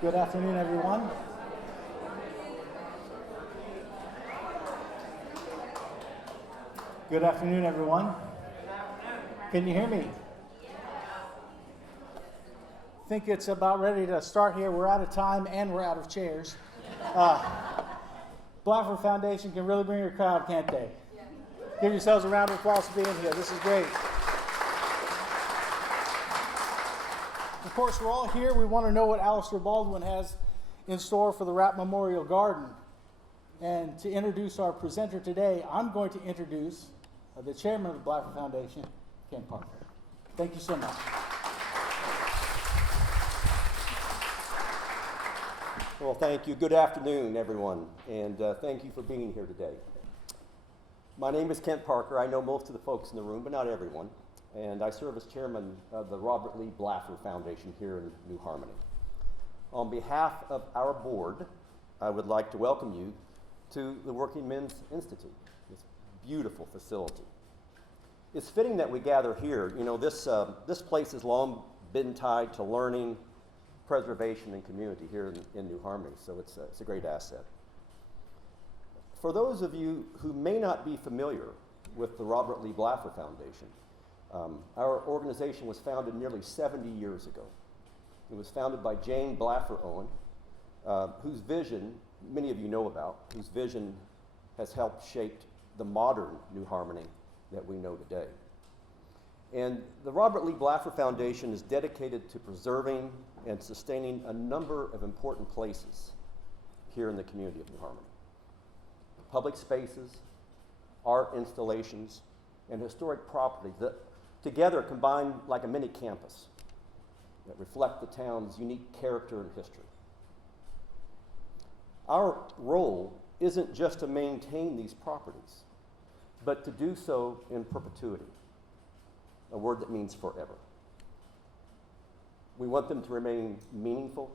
Good afternoon, everyone. Good afternoon, everyone. Can you hear me? I think it's about ready to start here. We're out of time and we're out of chairs. Blaffer Foundation can really bring your crowd, can't they? Give yourselves a round of applause for being here. This is great. Of course, we're all here. We want to know what Alistair Baldwin has in store for the Rapp Memorial Garden. And to introduce our presenter today, I'm going to introduce the chairman of the Blaffer Foundation, Ken Parker. Thank you so much. Well, thank you. Good afternoon, everyone, and thank you for being here today. My name is Kent Parker. I know most of the folks in the room, but not everyone, and I serve as chairman of the Robert Lee Blaffer Foundation here in New Harmony. On behalf of our board, I would like to welcome you to the Working Men's Institute, this beautiful facility. It's fitting that we gather here. You know, this place has long been tied to learning, preservation, and community here in New Harmony, so it's a great asset. For those of you who may not be familiar with the Robert Lee Blaffer Foundation, our organization was founded nearly 70 years ago. It was founded by Jane Blaffer Owen, whose vision many of you know about, whose vision has helped shape the modern New Harmony that we know today. And the Robert Lee Blaffer Foundation is dedicated to preserving and sustaining a number of important places here in the community of New Harmony. Public spaces, art installations, and historic properties that together combine like a mini campus that reflect the town's unique character and history. Our role isn't just to maintain these properties, but to do so in perpetuity, a word that means forever. We want them to remain meaningful,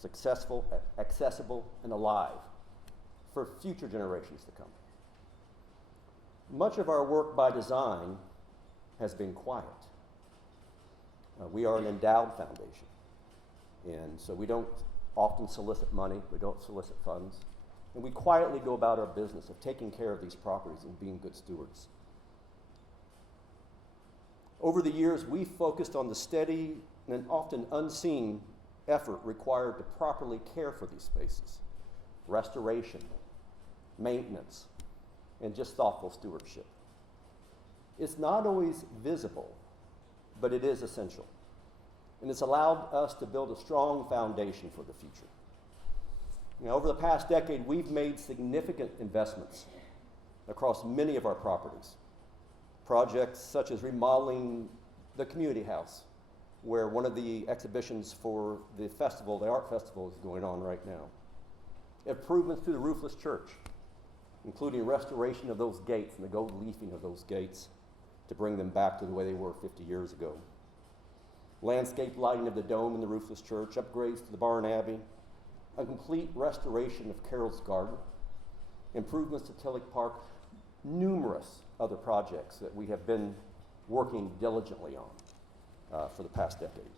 successful, accessible, and alive for future generations to come. Much of our work by design has been quiet. We are an endowed foundation, and so we don't often solicit money, we don't solicit funds, and we quietly go about our business of taking care of these properties and being good stewards. Over the years, we've focused on the steady and often unseen effort required to properly care for these spaces, restoration, maintenance, and just thoughtful stewardship. It's not always visible, but it is essential. And it's allowed us to build a strong foundation for the future. Now, over the past decade, we've made significant investments across many of our properties. Projects such as remodeling the community house, where one of the exhibitions for the festival, the art festival, is going on right now. Improvements to the roofless church, including restoration of those gates and the gold leafing of those gates to bring them back to the way they were 50 years ago. Landscape lighting of the dome in the roofless church, upgrades to the barn abbey, a complete restoration of Carroll's Garden, improvements to Tillich Park, numerous other projects that we have been working diligently on for the past decade.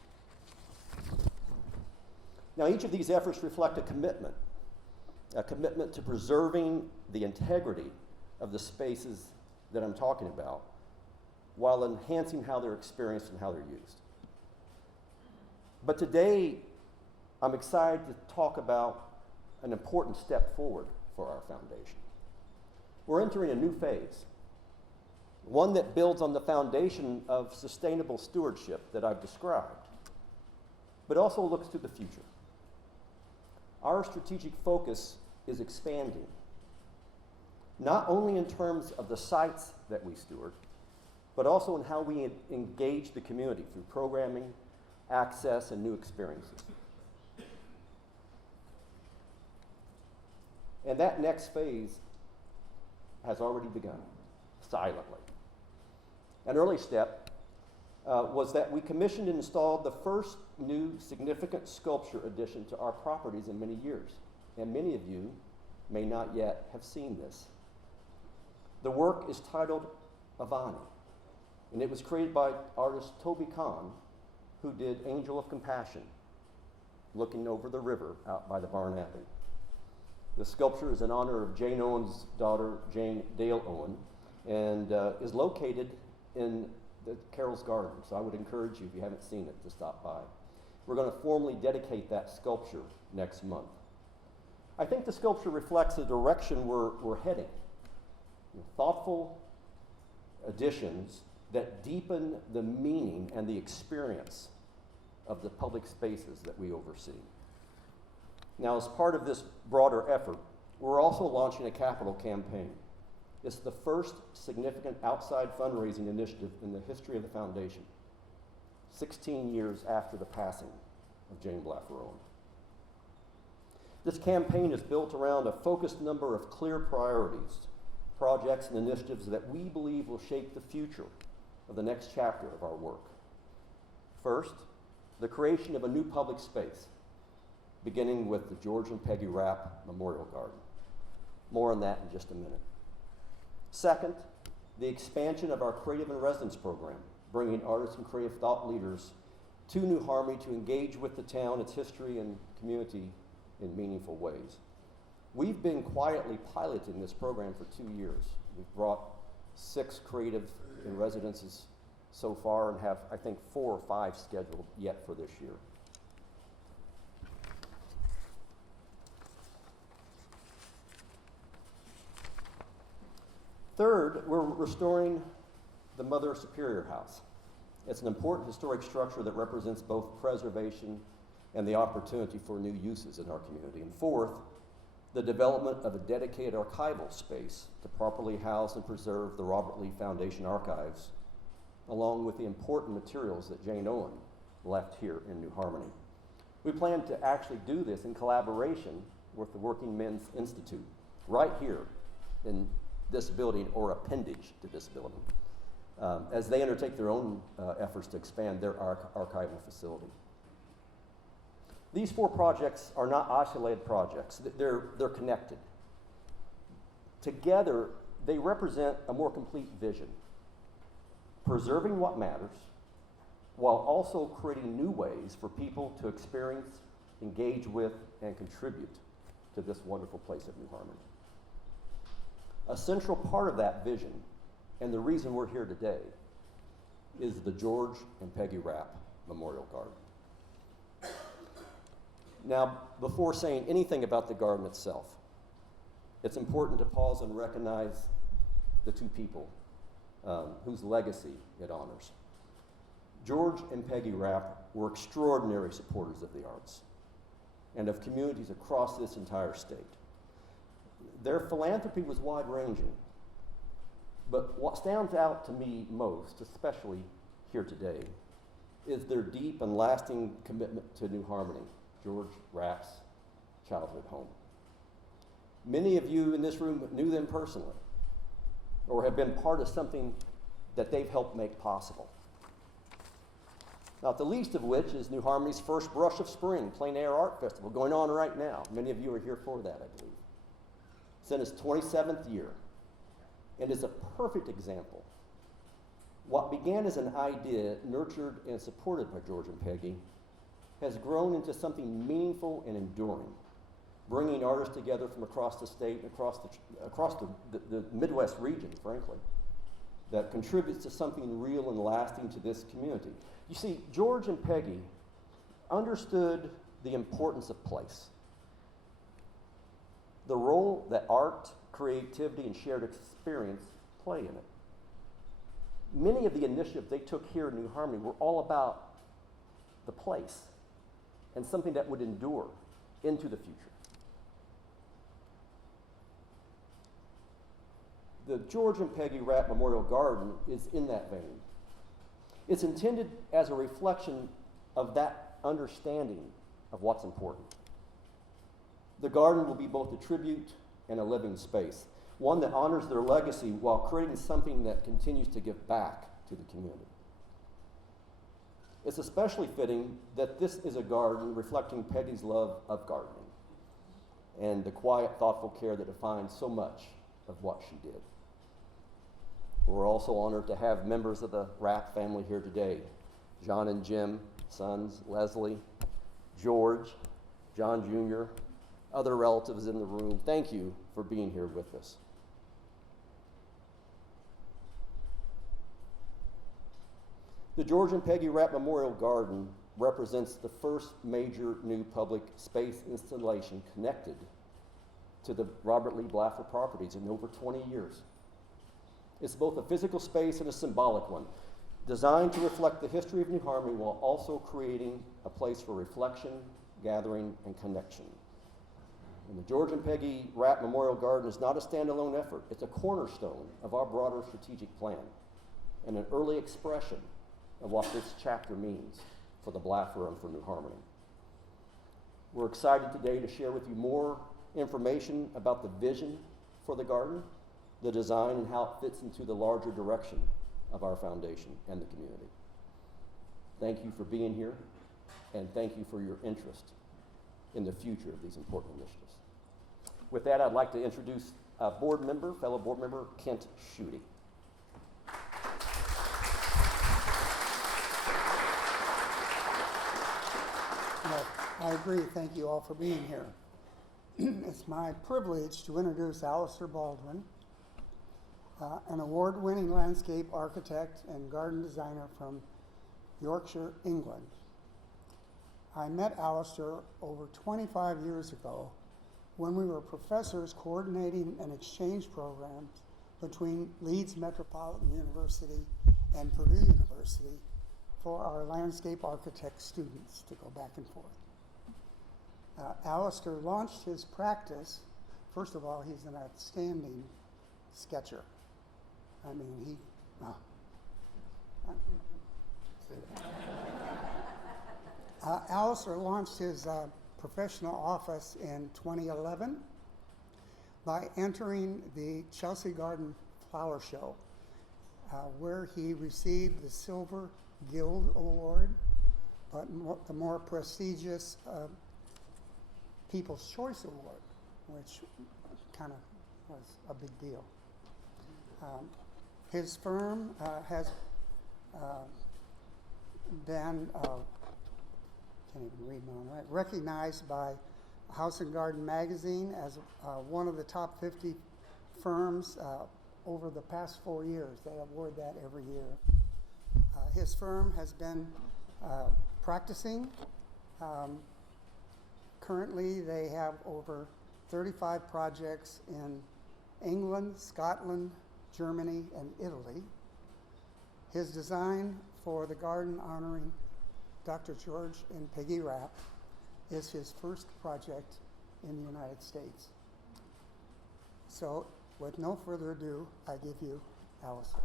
Now, each of these efforts reflect a commitment to preserving the integrity of the spaces that I'm talking about while enhancing how they're experienced and how they're used. But today, I'm excited to talk about an important step forward for our foundation. We're entering a new phase, one that builds on the foundation of sustainable stewardship that I've described, but also looks to the future. Our strategic focus is expanding, not only in terms of the sites that we steward, but also in how we engage the community through programming, access, and new experiences. And that next phase has already begun, silently. An early step was that we commissioned and installed the first new significant sculpture addition to our properties in many years, and many of you may not yet have seen this. The work is titled Avani, and it was created by artist Toby Kahn, who did Angel of Compassion, looking over the river out by the Barn Abbey. The sculpture is in honor of Jane Owen's daughter, Jane Dale Owen, and is located in the Carroll's Garden. So I would encourage you, if you haven't seen it, to stop by. We're going to formally dedicate that sculpture next month. I think the sculpture reflects the direction we're heading. Thoughtful additions that deepen the meaning and the experience of the public spaces that we oversee. Now, as part of this broader effort, we're also launching a capital campaign. It's the first significant outside fundraising initiative in the history of the foundation, 16 years after the passing of Jane Blaffer Owen. This campaign is built around a focused number of clear priorities, projects and initiatives that we believe will shape the future of the next chapter of our work. First, the creation of a new public space, beginning with the George and Peggy Rapp Memorial Garden. More on that in just a minute. Second, the expansion of our Creative in Residence program, bringing artists and creative thought leaders to New Harmony to engage with the town, its history, and community in meaningful ways. We've been quietly piloting this program for 2 years. We've brought 6 creative in residences so far and have, I think, 4 or 5 scheduled yet for this year. Third, we're restoring the Mother Superior House. It's an important historic structure that represents both preservation and the opportunity for new uses in our community. And fourth, the development of a dedicated archival space to properly house and preserve the Robert Lee Foundation archives, along with the important materials that Jane Owen left here in New Harmony. We plan to actually do this in collaboration with the Working Men's Institute, right here in this building, or appendage to this building, as they undertake their own efforts to expand their archival facility. These 4 projects are not isolated projects. They're connected. Together, they represent a more complete vision, preserving what matters, while also creating new ways for people to experience, engage with, and contribute to this wonderful place at New Harmony. A central part of that vision, and the reason we're here today, is the George and Peggy Rapp Memorial Garden. Now, before saying anything about the garden itself, it's important to pause and recognize the 2 people whose legacy it honors. George and Peggy Rapp were extraordinary supporters of the arts and of communities across this entire state. Their philanthropy was wide-ranging, but what stands out to me most, especially here today, is their deep and lasting commitment to New Harmony, George Rapp's childhood home. Many of you in this room knew them personally, or have been part of something that they've helped make possible. Not the least of which is New Harmony's first Brush of Spring Plein Air Art Festival, going on right now. Many of you are here for that, I believe. It's in its 27th year, and is a perfect example. What began as an idea, nurtured and supported by George and Peggy, has grown into something meaningful and enduring, bringing artists together from across the state and across the Midwest region, frankly, that contributes to something real and lasting to this community. You see, George and Peggy understood the importance of place, the role that art, creativity, and shared experience play in it. Many of the initiatives they took here in New Harmony were all about the place and something that would endure into the future. The George and Peggy Rapp Memorial Garden is in that vein. It's intended as a reflection of that understanding of what's important. The garden will be both a tribute and a living space, one that honors their legacy while creating something that continues to give back to the community. It's especially fitting that this is a garden reflecting Peggy's love of gardening and the quiet, thoughtful care that defines so much of what she did. We're also honored to have members of the Rapp family here today. John and Jim, sons, Leslie, George, John Jr., other relatives in the room, thank you for being here with us. The George and Peggy Rapp Memorial Garden represents the first major new public space installation connected to the Robert Lee Blaffer properties in over 20 years. It's both a physical space and a symbolic one, designed to reflect the history of New Harmony while also creating a place for reflection, gathering, and connection. And the George and Peggy Rapp Memorial Garden is not a standalone effort. It's a cornerstone of our broader strategic plan and an early expression of what this chapter means for the Blaffer and for New Harmony. We're excited today to share with you more information about the vision for the garden, the design, and how it fits into the larger direction of our foundation and the community. Thank you for being here, and thank you for your interest in the future of these important initiatives. With that, I'd like to introduce a fellow board member, Kent Schutte. I agree. Thank you all for being here. It's my privilege to introduce Alistair Baldwin, an award-winning landscape architect and garden designer from Yorkshire, England. I met Alistair over 25 years ago when we were professors coordinating an exchange program between Leeds Metropolitan University and Purdue University for our landscape architect students to go back and forth. Alistair launched his practice. First of all, he's an outstanding sketcher. I mean, Alistair launched his professional office in 2011 by entering the Chelsea Garden Flower Show, where he received the Silver Guild Award, but the more prestigious People's Choice Award, which kind of was a big deal. His firm has been, can't even read my own right, recognized by House and Garden magazine as one of the top 50 firms over the past 4 years. They award that every year. His firm has been practicing. Currently, they have over 35 projects in England, Scotland, Germany, and Italy. His design for the garden honoring Dr. George and Peggy Rapp is his first project in the United States. So, with no further ado, I give you Alistair.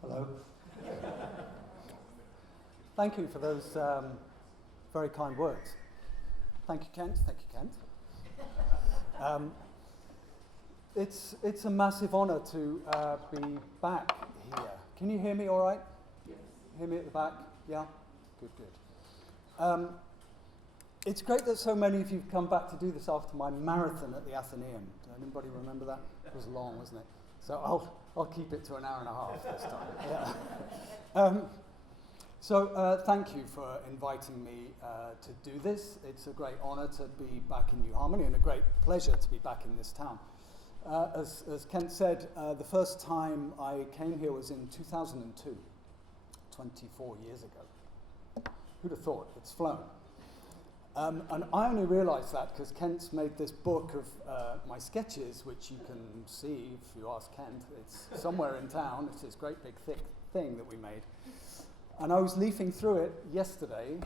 Hello. Thank you for those very kind words. Thank you, Kent. Thank you, Kent. It's a massive honour to be back here. Can you hear me all right? Yes. Hear me at the back? Yeah? Good, good. It's great that so many of you have come back to do this after my marathon at the Athenaeum. Does anybody remember that? It was long, wasn't it? So I'll keep it to an hour and a half this time. Yeah. So thank you for inviting me to do this. It's a great honour to be back in New Harmony and a great pleasure to be back in this town. As Kent said, the first time I came here was in 2002, 24 years ago. Who'd have thought? It's flown. And I only realised that because Kent's made this book of my sketches, which you can see if you ask Kent. It's somewhere in town. It's this great big thick thing that we made. And I was leafing through it yesterday,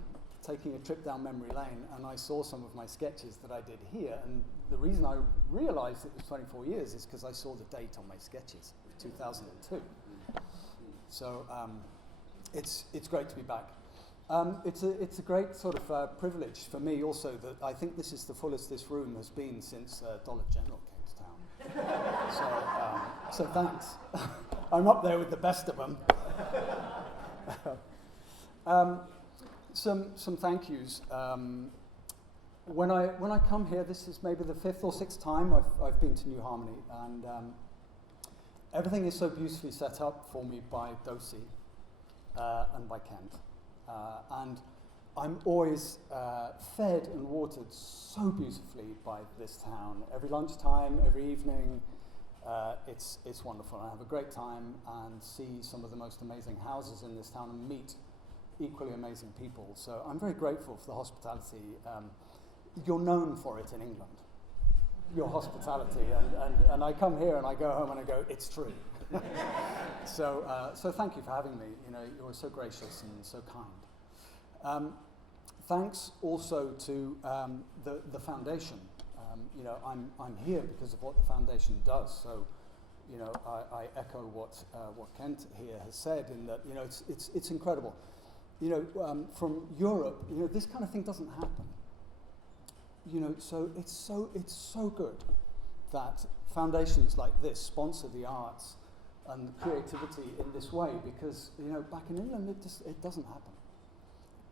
taking a trip down memory lane, and I saw some of my sketches that I did here. And the reason I realised it was 24 years is because I saw the date on my sketches, 2002. So it's great to be back. It's a great sort of privilege for me also that I think this is the fullest this room has been since Dollar General came to town. So thanks. I'm up there with the best of them. Some thank yous. when I come here, this is maybe the 5th or 6th time I've been to New Harmony, and everything is so beautifully set up for me by Dosie and by Kent. And I'm always fed and watered so beautifully by this town. Every lunchtime, every evening, it's wonderful. I have a great time and see some of the most amazing houses in this town and meet equally amazing people. So I'm very grateful for the hospitality. You're known for it in England, your hospitality. And I come here and I go home and I go, it's true. So thank you for having me. You know, you're so gracious and so kind. Thanks also to the foundation. You know, I'm here because of what the foundation does. So, you know, I echo what Kent here has said in that, you know, it's incredible. You know, from Europe, you know, this kind of thing doesn't happen. You know, so it's so good that foundations like this sponsor the arts and creativity in this way, because, you know, back in England it doesn't happen.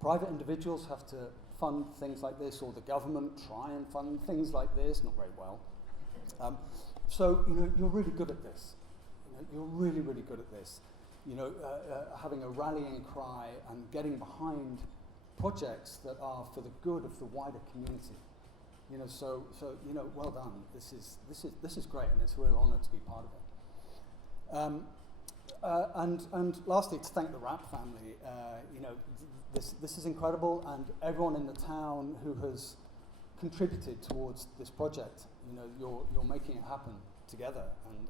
Private individuals have to fund things like this, or the government try and fund things like this, not very well. So, you know, you're really good at this. You know, you're really, really good at this. You know, having a rallying cry and getting behind projects that are for the good of the wider community. You know, so you know, well done. This is great, and it's a real honour to be part of it. And lastly, to thank the Rapp family. You know, this is incredible, and everyone in the town who has contributed towards this project. You know, you're making it happen together, and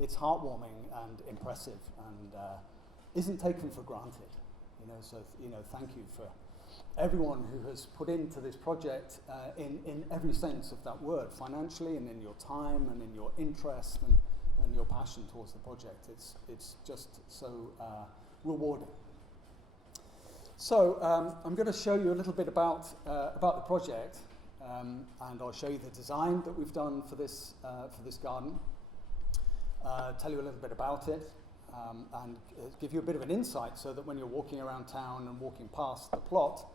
it's heartwarming and impressive, and isn't taken for granted. You know, so you know, thank you for everyone who has put into this project in every sense of that word, financially and in your time and in your interest and your passion towards the project. It's just so rewarding. So I'm going to show you a little bit about the project, and I'll show you the design that we've done for this garden. Tell you a little bit about it, and give you a bit of an insight so that when you're walking around town and walking past the plot,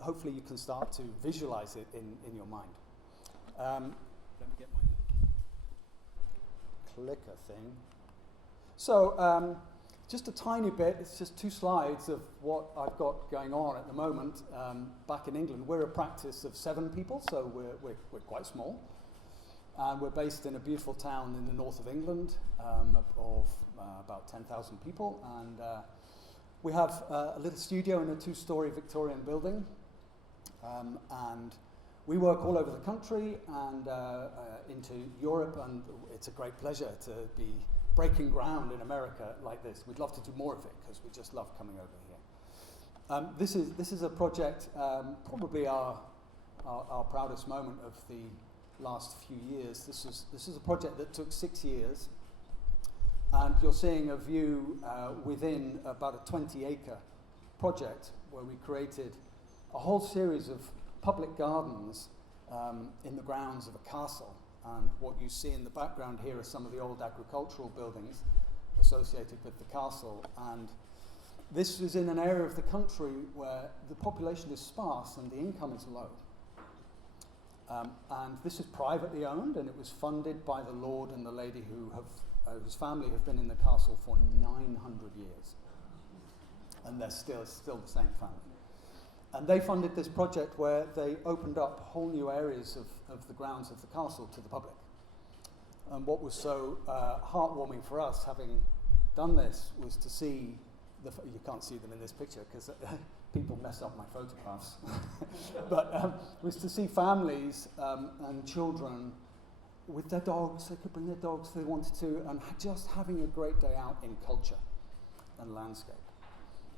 hopefully you can start to visualize it in your mind. Let me get my clicker thing. So just a tiny bit, it's just 2 slides of what I've got going on at the moment. Back in England, we're a practice of 7 people, so we're quite small. And we're based in a beautiful town in the north of England of about 10,000 people. And we have a little studio in a 2-story Victorian building. And we work all over the country and into Europe. And it's a great pleasure to be breaking ground in America like this. We'd love to do more of it because we just love coming over here. This is a project, probably our proudest moment of the last few years. This is a project that took 6 years, and you're seeing a view within about a 20-acre project where we created a whole series of public gardens in the grounds of a castle. And what you see in the background here are some of the old agricultural buildings associated with the castle. And this is in an area of the country where the population is sparse and the income is low. And this is privately owned, and it was funded by the lord and the lady whose family have been in the castle for 900 years. And they're still the same family. And they funded this project where they opened up whole new areas of the grounds of the castle to the public. And what was so heartwarming for us, having done this, was to see, you can't see them in this picture because people mess up my photographs, but was to see families and children with their dogs. They could bring their dogs if they wanted to, and just having a great day out in culture and landscape,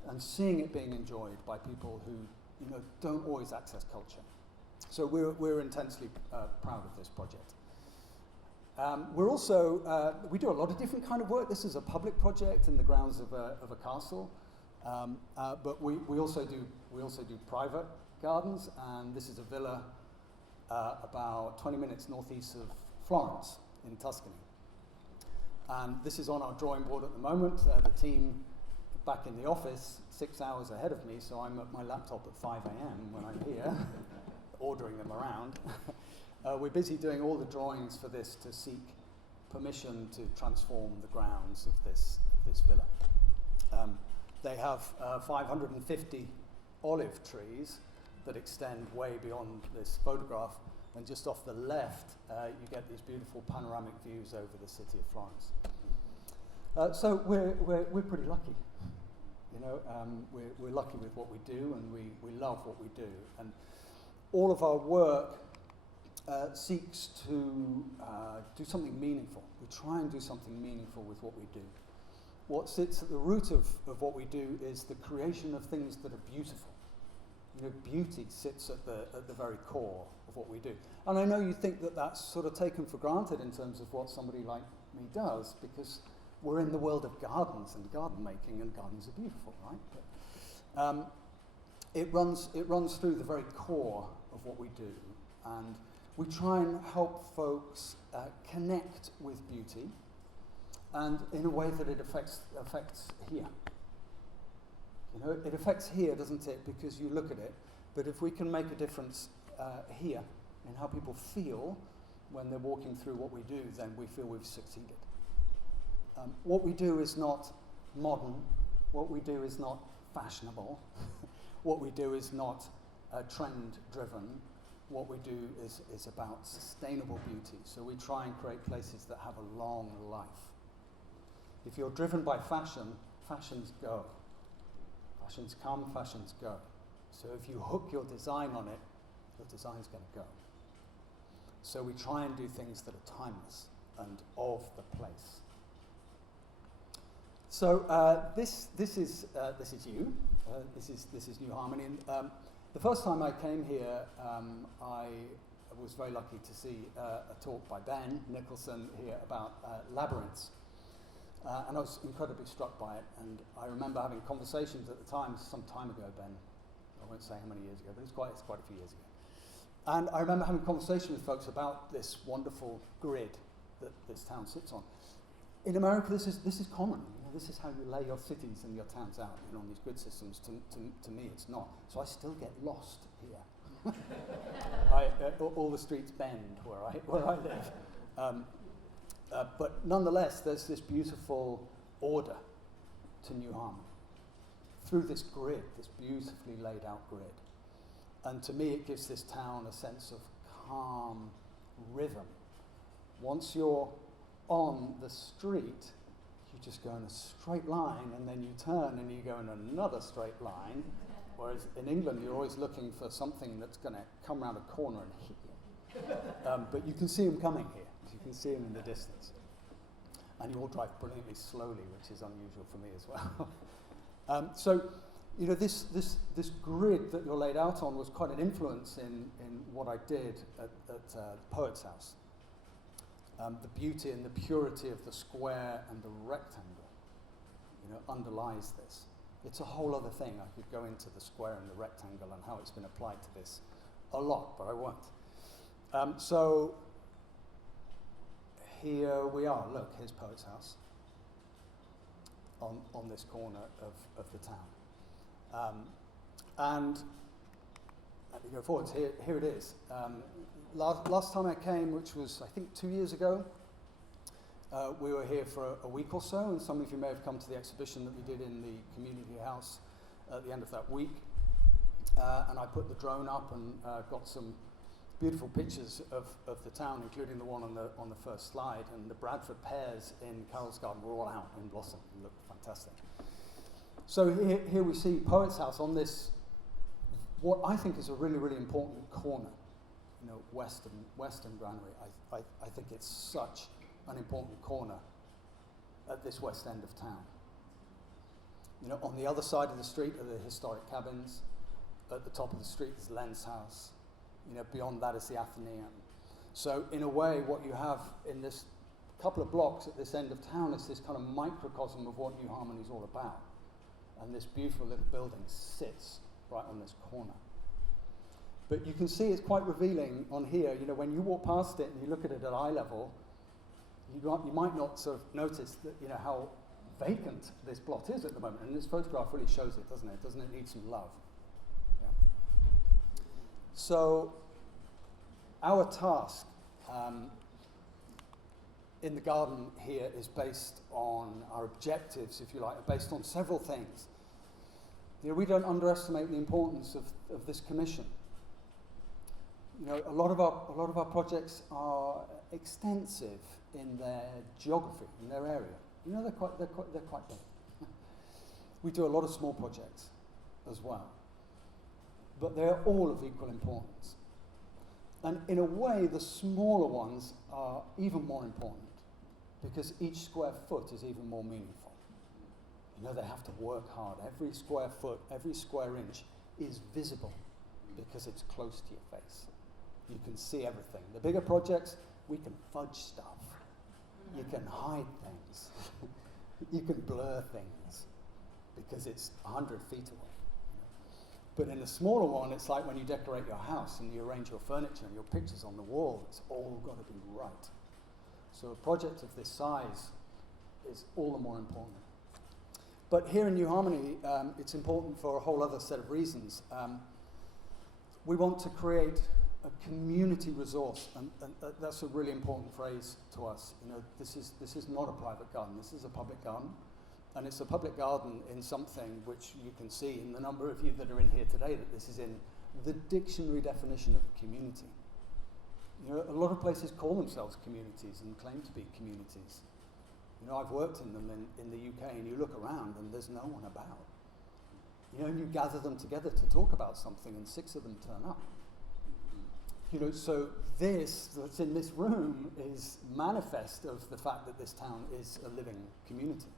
and seeing it being enjoyed by people who, you know, don't always access culture. So we're intensely proud of this project. We're also we do a lot of different kind of work. This is a public project in the grounds of a castle, but we also do private gardens, and this is a villa about 20 minutes northeast of Florence in Tuscany. And this is on our drawing board at the moment. The team back in the office 6 hours ahead of me, so I'm at my laptop at 5 a.m. when I'm here, ordering them around. We're busy doing all the drawings for this to seek permission to transform the grounds of this villa. They have 550 olive trees that extend way beyond this photograph, and just off the left you get these beautiful panoramic views over the city of Florence. So we're pretty lucky. You know, we're lucky with what we do, and we love what we do. And all of our work seeks to do something meaningful. We try and do something meaningful with what we do. What sits at the root of what we do is the creation of things that are beautiful. You know, beauty sits at the very core of what we do. And I know you think that that's sort of taken for granted in terms of what somebody like me does, because we're in the world of gardens and garden making, and gardens are beautiful, right? But, it runs through the very core of what we do, and we try and help folks connect with beauty, and in a way that it affects here. You know, it affects here, doesn't it? Because you look at it, but if we can make a difference here in how people feel when they're walking through what we do, then we feel we've succeeded. What we do is not modern. What we do is not fashionable. What we do is not trend-driven. What we do is about sustainable beauty. So we try and create places that have a long life. If you're driven by fashion, fashions go. Fashions come, fashions go. So if you hook your design on it, your design's going to go. So we try and do things that are timeless and of the place. So this is you. This is New Harmony. And, the first time I came here, I was very lucky to see a talk by Ben Nicholson here about labyrinths. And I was incredibly struck by it. And I remember having conversations at the time, some time ago, Ben. I won't say how many years ago, but it's quite a few years ago. And I remember having a conversation with folks about this wonderful grid that this town sits on. In America, this is common. You know, this is how you lay your cities and your towns out, you know, on these grid systems. To me, it's not. So I still get lost here. All the streets bend where I live. But nonetheless, there's this beautiful order to New Harmony through this grid, this beautifully laid out grid. And to me, it gives this town a sense of calm rhythm. Once you're on the street, you just go in a straight line, and then you turn and you go in another straight line. Whereas in England, you're always looking for something that's going to come around a corner and hit you. But you can see them coming here. You can see them in the distance. And you all drive brilliantly slowly, which is unusual for me as well. So, you know, this grid that you're laid out on was quite an influence in what I did at the Poet's House. The beauty and the purity of the square and the rectangle, you know, underlies this. It's a whole other thing. I could go into the square and the rectangle and how it's been applied to this a lot, but I won't. So here we are. Look, here's Poet's House on this corner of the town. And let me go forwards. Here it is. Last time I came, which was, I think, 2 years ago, we were here for a week or so, and some of you may have come to the exhibition that we did in the community house at the end of that week. And I put the drone up and got some beautiful pictures of the town, including the one on the first slide. And the Bradford pears in Carroll's Garden were all out in blossom and looked fantastic. So here we see Poet's House on this, what I think is a really, really important corner. You know, West and Granary. I think it's such an important corner at this west end of town. You know, on the other side of the street are the historic cabins. At the top of the street is Len's house. You know, beyond that is the Athenaeum. So in a way, what you have in this couple of blocks at this end of town is this kind of microcosm of what New Harmony is all about. And this beautiful little building sits right on this corner. But you can see it's quite revealing on here. You know, when you walk past it and you look at it at eye level, you might not sort of notice that, you know, how vacant this plot is at the moment. And this photograph really shows it, doesn't it? Doesn't it need some love? Yeah. So our task in the garden here is based on our objectives, if you like, are based on several things. You know, we don't underestimate the importance of this commission. You know, a lot of our projects are extensive in their geography, in their area. You know, they're quite big. We do a lot of small projects as well, but they're all of equal importance. And in a way, the smaller ones are even more important because each square foot is even more meaningful. You know, they have to work hard. Every square foot, every square inch is visible because it's close to your face. You can see everything. The bigger projects, we can fudge stuff. You can hide things. You can blur things because it's 100 feet away. But in a smaller one, it's like when you decorate your house and you arrange your furniture and your pictures on the wall, it's all got to be right. So a project of this size is all the more important. But here in New Harmony, it's important for a whole other set of reasons. We want to create a community resource, and that's a really important phrase to us. You know, this is not a private garden. This is a public garden, and it's a public garden in something which you can see in the number of you that are in here today that this is in the dictionary definition of a community. You know, a lot of places call themselves communities and claim to be communities. You know, I've worked in them in the UK, and you look around and there's no one about. You know, and you gather them together to talk about something, and 6 of them turn up. You know, so this that's in this room is manifest of the fact that this town is a living community.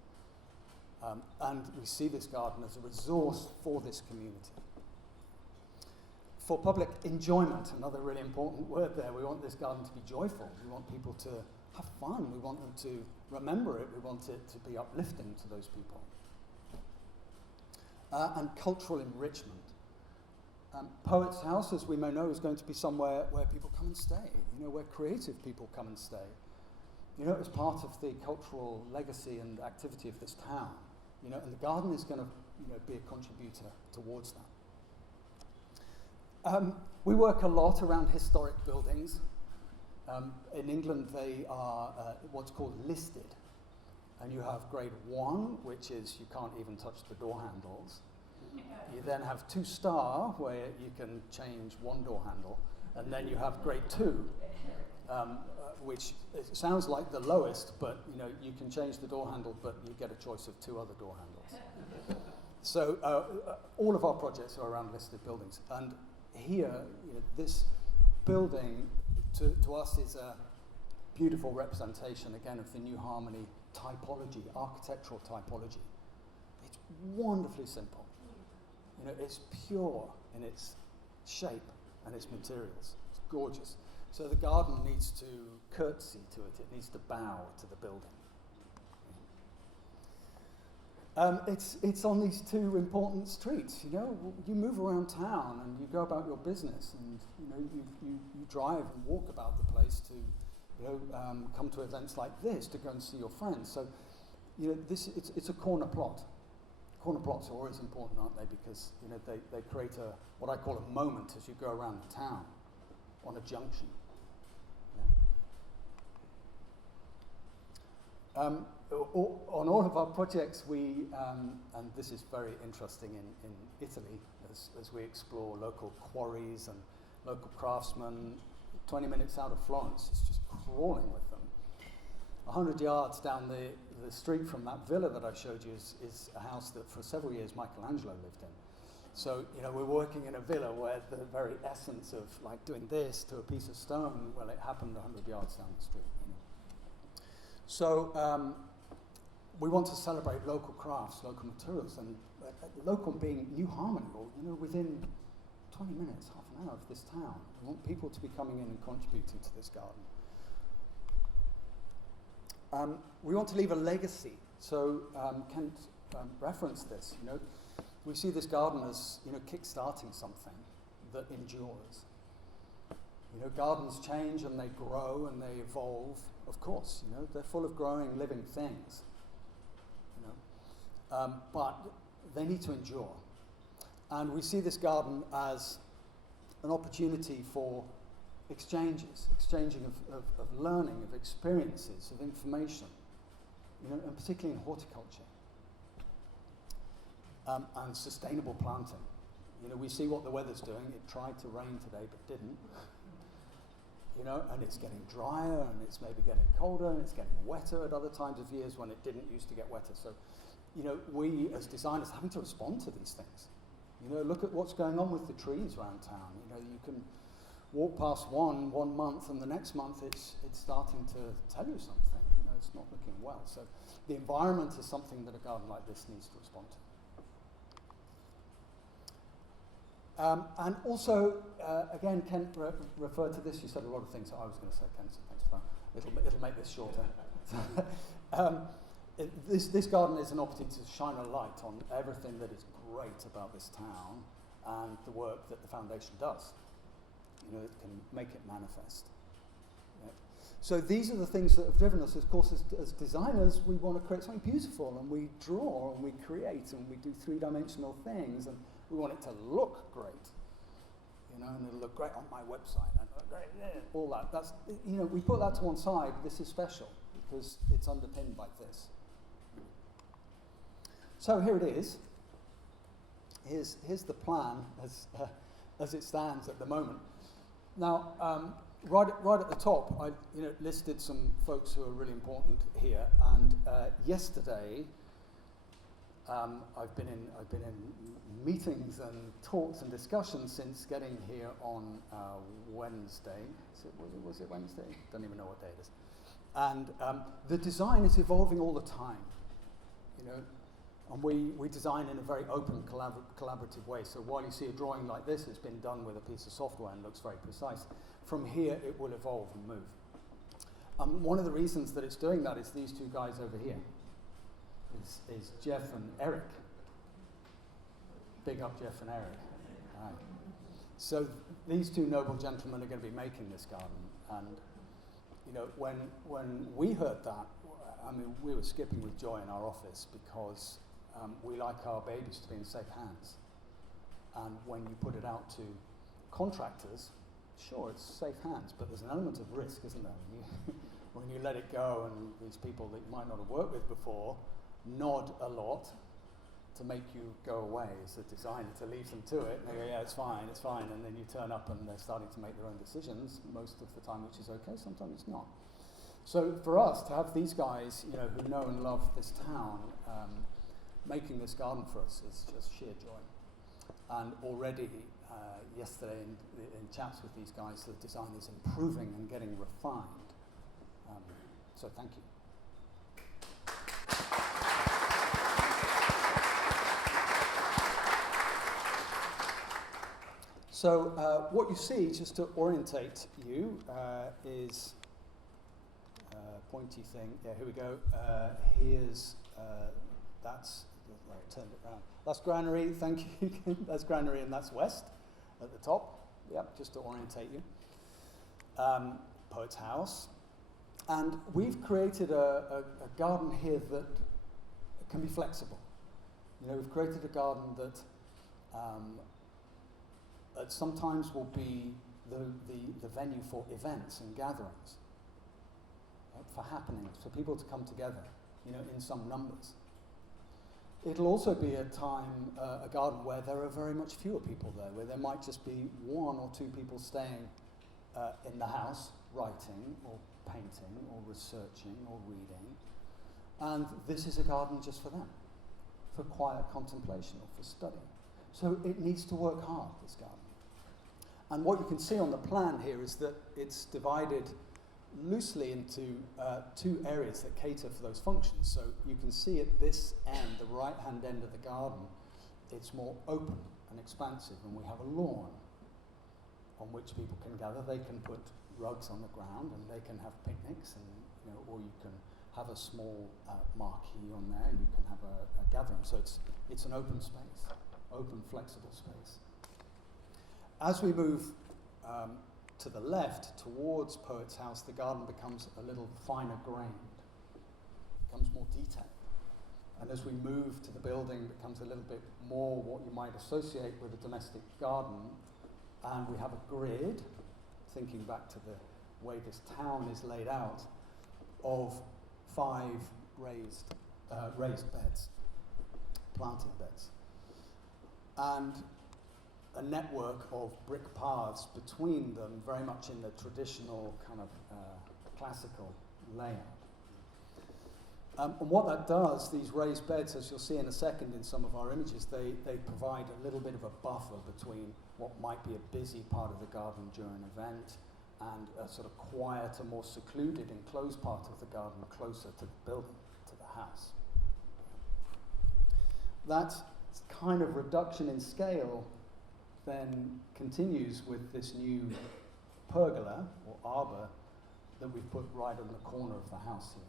And we see this garden as a resource for this community. For public enjoyment, another really important word there, we want this garden to be joyful. We want people to have fun. We want them to remember it. We want it to be uplifting to those people. And cultural enrichment. Poet's House, as we may know, is going to be somewhere where people come and stay, you know, where creative people come and stay. You know, as part of the cultural legacy and activity of this town, you know, and the garden is going to, you know, be a contributor towards that. We work a lot around historic buildings. In England, they are what's called listed. And you have grade 1, which is you can't even touch the door handles. You then have 2-star, where you can change one door handle. And then you have grade 2, which it sounds like the lowest, but you know, you can change the door handle, but you get a choice of 2 other door handles. So all of our projects are around listed buildings. And here, you know, this building to us is a beautiful representation, again, of the New Harmony typology, architectural typology. It's wonderfully simple. You know, it's pure in its shape and its materials. It's gorgeous. So the garden needs to curtsy to it. It needs to bow to the building. It's on these 2 important streets. You know, you move around town and you go about your business, and you know, you drive and walk about the place to, you know, come to events like this, to go and see your friends. So, you know, it's a corner plot. Corner plots are always important, aren't they? Because, you know, they create what I call a moment as you go around the town on a junction. Yeah. On all of our projects, we, and this is very interesting in Italy, as we explore local quarries and local craftsmen. 20 minutes out of Florence, it's just crawling with them. 100 yards down the street from that villa that I showed you is a house that for several years Michelangelo lived in. So, you know, we're working in a villa where the very essence of like doing this to a piece of stone, well, it happened 100 yards down the street. You know. So we want to celebrate local crafts, local materials, and local being New Harmony, or, you know, within 20 minutes, half an hour of this town. We want people to be coming in and contributing to this garden. We want to leave a legacy. So Kent referenced this. You know, we see this garden as, you know, kick-starting something that endures. You know, gardens change and they grow and they evolve. Of course, you know, they're full of growing, living things. You know, but they need to endure. And we see this garden as an opportunity for exchanging of learning, of experiences, of information, and particularly in horticulture. And sustainable planting. We see what the weather's doing. It tried to rain today, but didn't. And it's getting drier, and it's maybe getting colder, and it's getting wetter at other times of years when it didn't used to get wetter. So, we as designers are having to respond to these things. Look at what's going on with the trees around town. You can walk past one month, and the next month it's starting to tell you something. It's not looking well. So the environment is something that a garden like this needs to respond to. And also, again, Kent referred to this. You said a lot of things that I was going to say, Kent, so thanks for that. It'll make this shorter. This garden is an opportunity to shine a light on everything that is great about this town and the work that the foundation does. It can make it manifest. Yeah. So these are the things that have driven us. Of course, as designers, we want to create something beautiful, and we draw, and we create, and we do three-dimensional things, and we want it to look great, and it'll look great on my website, and look great, all that. That's, we put that to one side. This is special because it's underpinned by this. So here it is. Here's the plan as it stands at the moment. Now, right at the top, I listed some folks who are really important here, and yesterday. I've been in meetings and talks and discussions since getting here on Wednesday. Was it Wednesday? Don't even know what day it is. And the design is evolving all the time, and we design in a very open, collaborative way. So while you see a drawing like this, it's been done with a piece of software and looks very precise. From here, it will evolve and move. One of the reasons that it's doing that is these two guys over here. Is Jeff and Eric. Big up Jeff and Eric. Right. So these two noble gentlemen are going to be making this garden, and when we heard that, we were skipping with joy in our office because we like our babies to be in safe hands. And when you put it out to contractors, sure, it's safe hands, but there's an element of risk, isn't there? When you let it go, and these people that you might not have worked with before nod a lot to make you go away as a designer, to leave them to it. And they go, yeah, it's fine. And then you turn up and they're starting to make their own decisions most of the time, which is okay. Sometimes it's not. So for us to have these guys, who know and love this town, making this garden for us is just sheer joy. And already yesterday in chats with these guys, the design is improving and getting refined. So thank you. So what you see, just to orientate you, is a pointy thing. Yeah, here we go. That's, I turned it around. That's Granary, thank you. That's Granary, and that's West at the top. Yep, just to orientate you. Poet's House. And we've created a garden here that can be flexible. We've created a garden that sometimes will be the venue for events and gatherings, for happenings, for people to come together, in some numbers. It'll also be a time, a garden where there are very much fewer people there, where there might just be one or two people staying in the house, writing or painting or researching or reading. And this is a garden just for them, for quiet contemplation or for study. So it needs to work hard, this garden. And what you can see on the plan here is that it's divided loosely into two areas that cater for those functions. So you can see at this end, the right-hand end of the garden, it's more open and expansive, and we have a lawn on which people can gather. They can put rugs on the ground, and they can have picnics, and or you can have a small marquee on there, and you can have a gathering. So it's an open space, open, flexible space. As we move to the left, towards Poet's House, the garden becomes a little finer grained, becomes more detailed. And as we move to the building, it becomes a little bit more what you might associate with a domestic garden. And we have a grid thinking back to the way this town is laid out, of 5 raised beds, planting beds, and a network of brick paths between them, very much in the traditional kind of classical layout. And what that does, these raised beds, as you'll see in a second in some of our images, they provide a little bit of a buffer between what might be a busy part of the garden during an event and a sort of quieter, more secluded, enclosed part of the garden closer to the building, to the house. That kind of reduction in scale then continues with this new pergola or arbor that we've put right on the corner of the house here.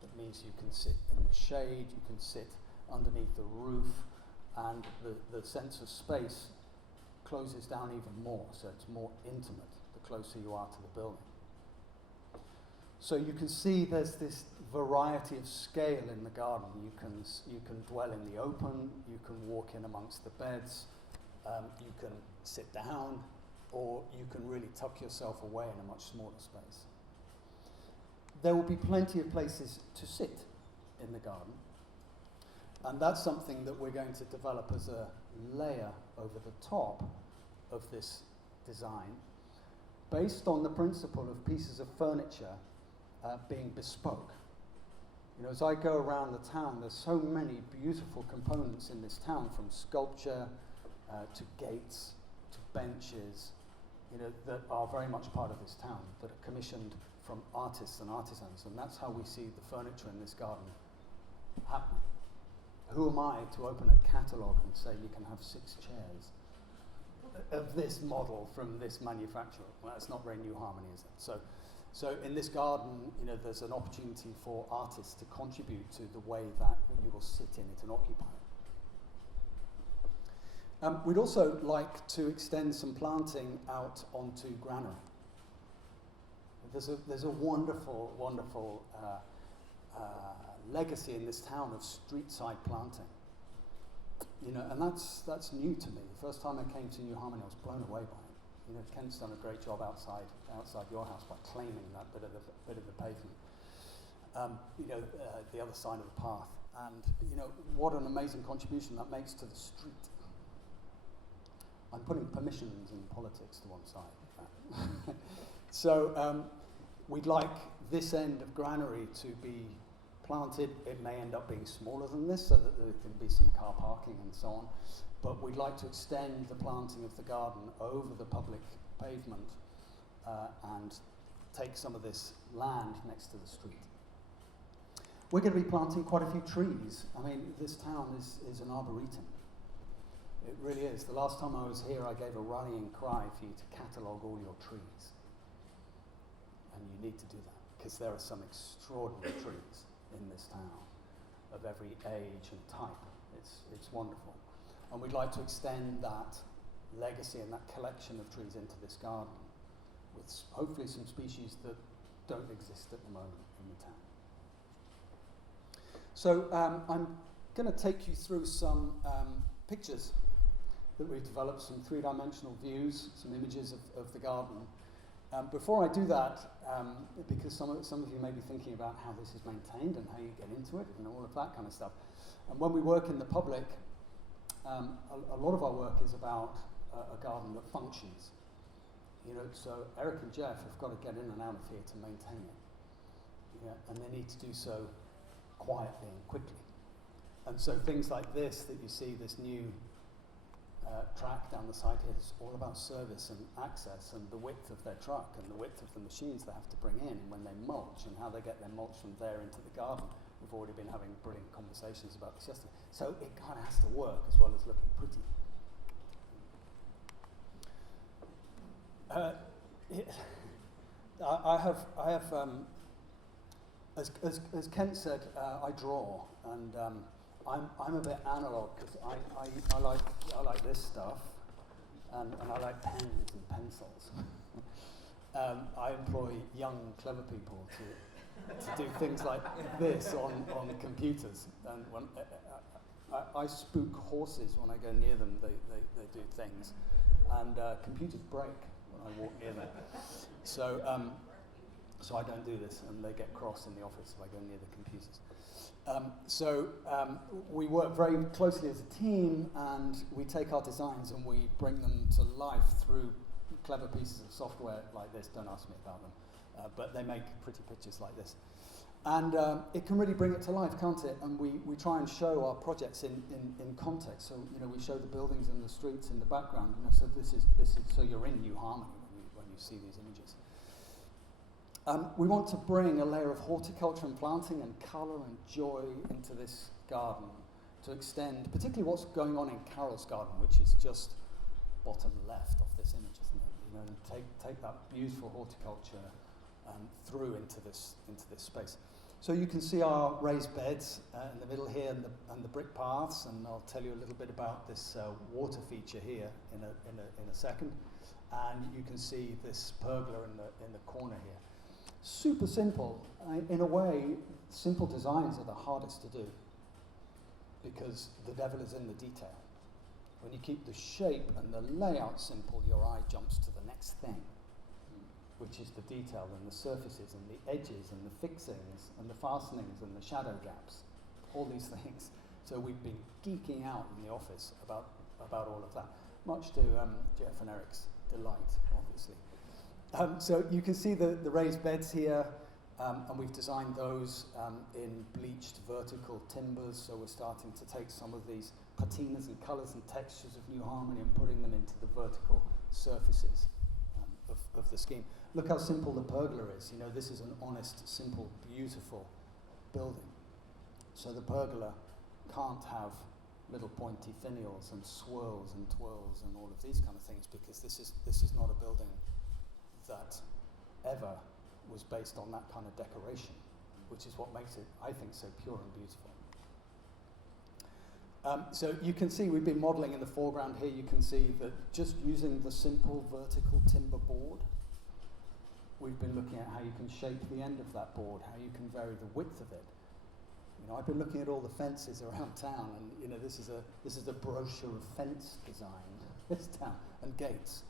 That means you can sit in the shade, you can sit underneath the roof, and the sense of space closes down even more, so it's more intimate the closer you are to the building. So you can see there's this variety of scale in the garden. You can dwell in the open, you can walk in amongst the beds, you can sit down, or you can really tuck yourself away in a much smaller space. There will be plenty of places to sit in the garden, and that's something that we're going to develop as a layer over the top of this design, based on the principle of pieces of furniture being bespoke. You know, as I go around the town, there's so many beautiful components in this town, from sculpture to gates to benches, you know, that are very much part of this town, that are commissioned from artists and artisans, and that's how we see the furniture in this garden happening. Who am I to open a catalogue and say you can have 6 chairs of this model from this manufacturer? Well, that's not very New Harmony, is it? So in this garden, you know, there's an opportunity for artists to contribute to the way that you will sit in it and occupy it. We'd also like to extend some planting out onto Granary. There's a wonderful, wonderful legacy in this town of street-side planting. You know, and that's new to me. The first time I came to New Harmony, I was blown away by it. You know, Kent's done a great job outside your house by claiming that bit of the pavement. You know, the other side of the path, and you know what an amazing contribution that makes to the street. I'm putting permissions in politics to one side. So we'd like this end of Granary to be planted. It may end up being smaller than this so that there can be some car parking and so on. But we'd like to extend the planting of the garden over the public pavement and take some of this land next to the street. We're going to be planting quite a few trees. I mean, this town is an arboretum. It really is. The last time I was here, I gave a rallying cry for you to catalogue all your trees. And you need to do that, because there are some extraordinary trees in this town of every age and type. It's wonderful. And we'd like to extend that legacy and that collection of trees into this garden, with hopefully some species that don't exist at the moment in the town. So I'm going to take you through some pictures that we've developed, some 3-dimensional views, some images of the garden. Before I do that, because some of you may be thinking about how this is maintained and how you get into it and all of that kind of stuff. And when we work in the public, a lot of our work is about a garden that functions. You know, so Eric and Jeff have got to get in and out of here to maintain it. Yeah, and they need to do so quietly and quickly. And so things like this that you see, this new track down the side here, is all about service and access and the width of their truck and the width of the machines they have to bring in when they mulch and how they get their mulch from there into the garden. We've already been having brilliant conversations about this yesterday. So it kind of has to work as well as looking pretty. I have as Kent said, I draw, and I'm a bit analog because I like this stuff, and I like pens and pencils. I employ young, clever people to do things like this on computers, and when I spook horses when I go near them. They do things, and computers break when I walk near them. So, so I don't do this, and they get cross in the office if I go near the computers. We work very closely as a team, and we take our designs and we bring them to life through clever pieces of software like this. Don't ask me about them, but they make pretty pictures like this. And it can really bring it to life, can't it? And we try and show our projects in context. So, you know, we show the buildings and the streets in the background. You know, so this is so you're in New Harmony when you see these images. We want to bring a layer of horticulture and planting and colour and joy into this garden to extend, particularly what's going on in Carol's garden, which is just bottom left of this image, isn't it? You know, and take that beautiful horticulture through into this space. So you can see our raised beds in the middle here and the brick paths, and I'll tell you a little bit about this water feature here in a second. And you can see this pergola in the corner here. Super simple. In a way, simple designs are the hardest to do because the devil is in the detail. When you keep the shape and the layout simple, your eye jumps to the next thing, which is the detail and the surfaces and the edges and the fixings and the fastenings and the shadow gaps, all these things. So we've been geeking out in the office about all of that, much to Jeff and Eric's delight, obviously. So you can see the raised beds here, and we've designed those in bleached vertical timbers, so we're starting to take some of these patinas and colours and textures of New Harmony and putting them into the vertical surfaces of the scheme. Look how simple the pergola is. You know, this is an honest, simple, beautiful building. So the pergola can't have little pointy finials and swirls and twirls and all of these kind of things, because this is not a building that ever was based on that kind of decoration, which is what makes it, I think, so pure and beautiful. So you can see we've been modelling in the foreground here. You can see that just using the simple vertical timber board, we've been looking at how you can shape the end of that board, how you can vary the width of it. You know, I've been looking at all the fences around town, and you know, this is a brochure of fence design, this town, and gates.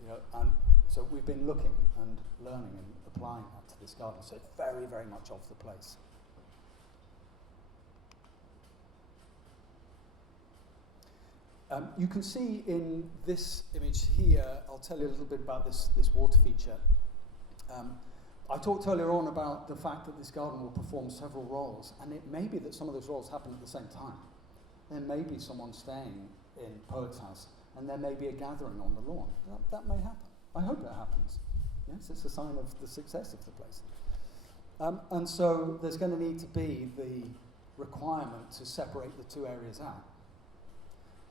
You know, and so we've been looking and learning and applying that to this garden. So it's very, very much of the place. You can see in this image here, I'll tell you a little bit about this water feature. I talked earlier on about the fact that this garden will perform several roles, and it may be that some of those roles happen at the same time. There may be someone staying in Poet's house, and there may be a gathering on the lawn. That may happen. I hope it happens. Yes, it's a sign of the success of the place. And so there's going to need to be the requirement to separate the two areas out.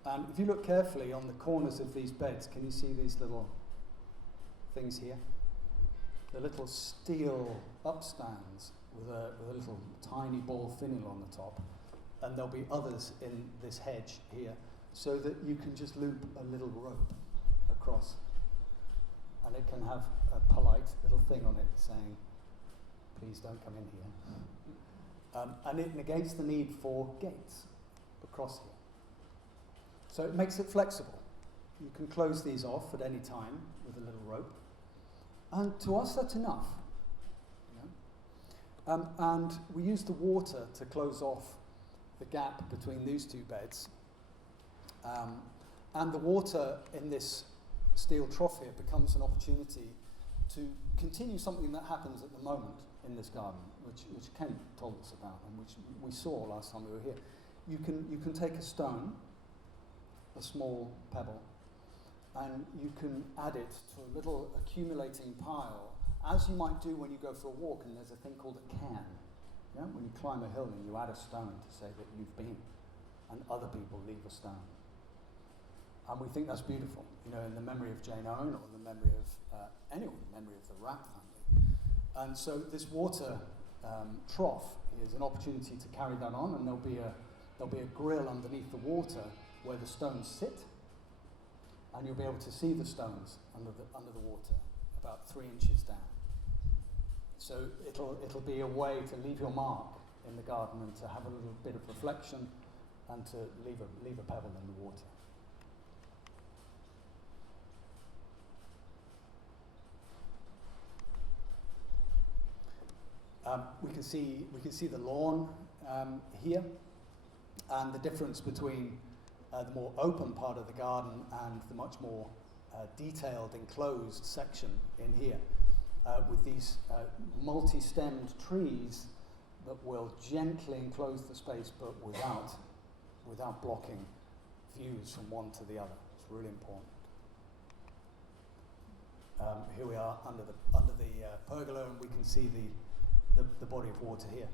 And if you look carefully on the corners of these beds, can you see these little things here? The little steel upstands with a little tiny ball finial on the top. And there'll be others in this hedge here, so that you can just loop a little rope across. And it can have a polite little thing on it saying, please don't come in here. And it negates the need for gates across here. So it makes it flexible. You can close these off at any time with a little rope. And to us, that's enough. You know? And we use the water to close off the gap between these two beds. And the water in this steel trough here becomes an opportunity to continue something that happens at the moment in this garden, which Ken told us about and which we saw last time we were here. You can take a stone, a small pebble, and you can add it to a little accumulating pile, as you might do when you go for a walk and there's a thing called a cairn. Yeah? When you climb a hill and you add a stone to say that you've been, and other people leave a stone. And we think that's beautiful, you know, in the memory of Jane Owen or the memory of anyone, the memory of the Rapp family. And so this water trough is an opportunity to carry that on, and there'll be a grill underneath the water where the stones sit, and you'll be able to see the stones under the water, about 3 inches down. So it'll be a way to leave your mark in the garden and to have a little bit of reflection and to leave a pebble in the water. We can see the lawn here, and the difference between the more open part of the garden and the much more detailed enclosed section in here, with these multi-stemmed trees that will gently enclose the space, but without blocking views from one to the other. It's really important. Here we are under the pergola, and we can see the body of water here.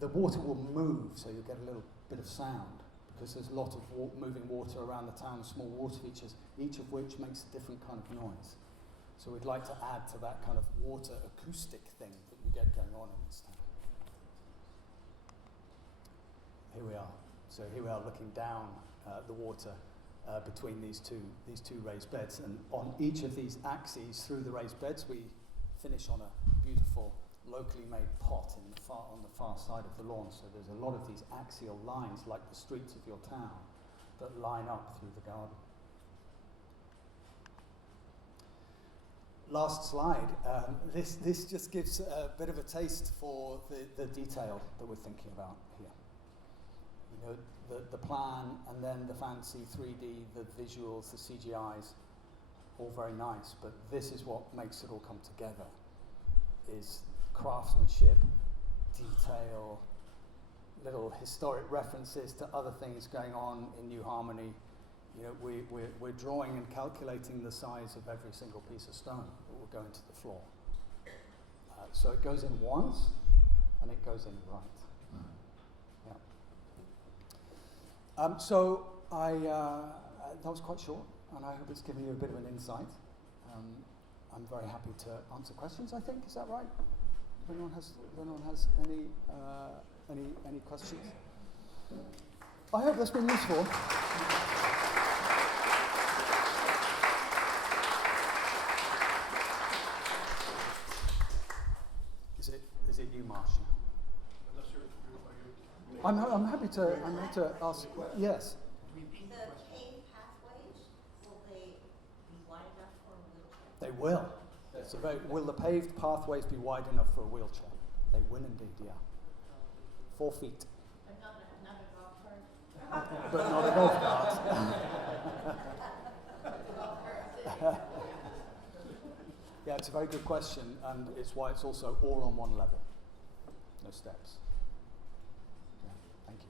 The water will move, so you'll get a little bit of sound, because there's a lot of moving water around the town, small water features, each of which makes a different kind of noise. So we'd like to add to that kind of water acoustic thing that you get going on in this town. Here we are. So here we are looking down the water between these two raised beds, and on each of these axes through the raised beds we finish on a beautiful locally made pot on the far side of the lawn. So there's a lot of these axial lines, like the streets of your town, that line up through the garden. Last slide. This just gives a bit of a taste for the detail that we're thinking about here. You know, the plan, and then the fancy 3D, the visuals, the CGIs, all very nice, but this is what makes it all come together, is craftsmanship, detail, little historic references to other things going on in New Harmony. You know, we're drawing and calculating the size of every single piece of stone that will go into the floor. So it goes in once, and it goes in right. Yeah. So that was quite short, and I hope it's given you a bit of an insight. I'm very happy to answer questions, I think. Is that right? If anyone has any questions? I hope that's been useful. Is it you, Marsh? I'm happy to ask. Yes. The paved pathways, will they be wide enough for a wheelchair? They will. Will the paved pathways be wide enough for a wheelchair? They will indeed, yeah. 4 feet. But not a golf cart? But not a golf cart. Yeah, it's a very good question, and it's why it's also all on one level. No steps. Yeah, thank you.